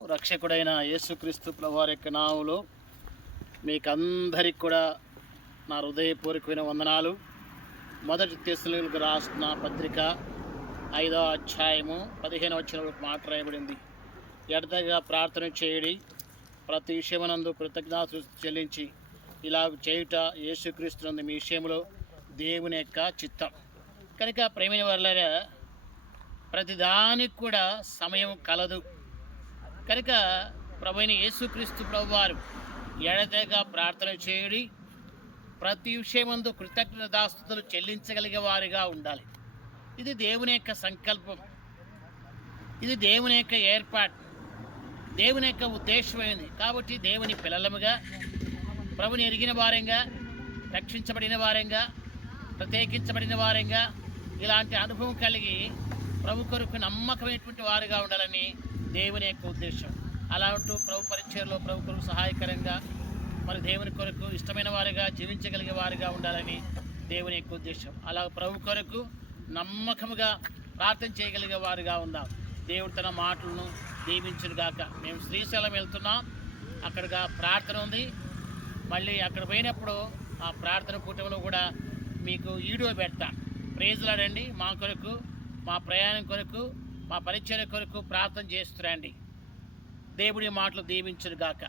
రక్షకుడైన యేసుక్రీస్తు ప్రభువారి యొక్క నామములో మీకందరికి కూడా నా హృదయపూర్వకమైన వందనాలు. మొదటి తెస్సలోనికీయులకు రాసిన పత్రిక 5వ అధ్యాయము 15వ వచనంలో మాట రాయబడింది. ఎడతెగక ప్రార్థన చేయుడి, ప్రతి విషయమునందు కృతజ్ఞతాస్తుతులు చెల్లించి ఇలాగ చేయుట యేసుక్రీస్తునందు మీ విషయంలో దేవుని యొక్క చిత్తం. కనుక ప్రేమైన వారలారా, ప్రతిదానికి కూడా సమయం కలదు. కనుక ప్రభువైన యేసుక్రీస్తు ప్రభువారు ఎడతెగక ప్రార్థన చేయుడి, ప్రతి విషయమందు కృతజ్ఞతాస్తుతులు చెల్లించగలిగే వారిగా ఉండాలి. ఇది దేవుని యొక్క సంకల్పం, ఇది దేవుని యొక్క ఏర్పాటు, దేవుని యొక్క ఉద్దేశమైంది. కాబట్టి దేవుని పిల్లలముగా, ప్రభుని ఎరిగిన వారంగా, రక్షించబడిన వారంగా, ప్రత్యేకించబడిన వారంగా ఇలాంటి అనుభవం కలిగి ప్రభు కొరకు నమ్మకమైనటువంటి వారుగా ఉండాలని దేవుని యొక్క ఉద్దేశం. అలా ఉంటూ ప్రభు పరిచయంలో ప్రభు కొరకు సహాయకరంగా, మరి దేవుని కొరకు ఇష్టమైన వారిగా జీవించగలిగే వారిగా ఉండాలని దేవుని యొక్క ఉద్దేశం. అలా ప్రభు కొరకు నమ్మకముగా ప్రార్థన చేయగలిగే వారిగా ఉందాం. దేవుడు తన మాటలను దీవించునుగాక. మేము శ్రీశైలం వెళ్తున్నాం, అక్కడగా ప్రార్థన ఉంది. మళ్ళీ అక్కడ పోయినప్పుడు ఆ ప్రార్థన కూటమిలో కూడా మీకు వీడియో పెడతా. ప్రేజులాడండి. మా కొరకు, మా ప్రయాణం కొరకు, మా పరిచయం కొరకు ప్రార్థన చేస్తురండి. దేవుడి మాటలు దీవించునుగాక.